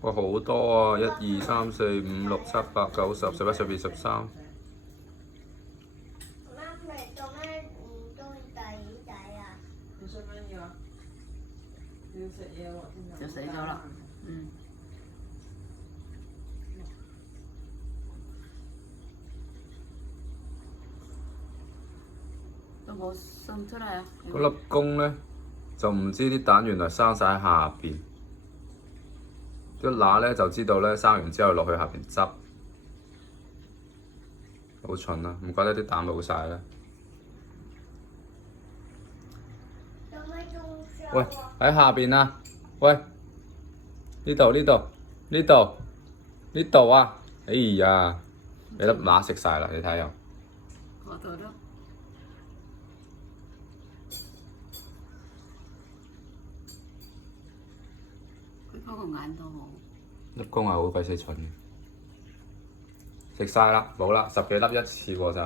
哇，好多啊！1、2、3、4、5、6、7、8、9、10、11、12、13。媽咪做咩唔中意大耳仔啊？你想乜嘢啊？要食嘢喎，就死咗啦。嗯。都冇生出嚟啊！嗰粒公咧就唔知啲蛋原來生晒喺下邊，一揦咧就知道咧生完之後落去下邊執，好蠢啊！唔怪得啲蛋冇晒啦。做咩中傷喂，喺下邊啊！喂，呢度呢度呢度呢度啊！哎呀，你粒乸食晒啦！你睇又。嗰度咯。佢嗰個眼都好。粒公係好鬼死蠢嘅，食晒啦，冇啦，10幾粒一次過就。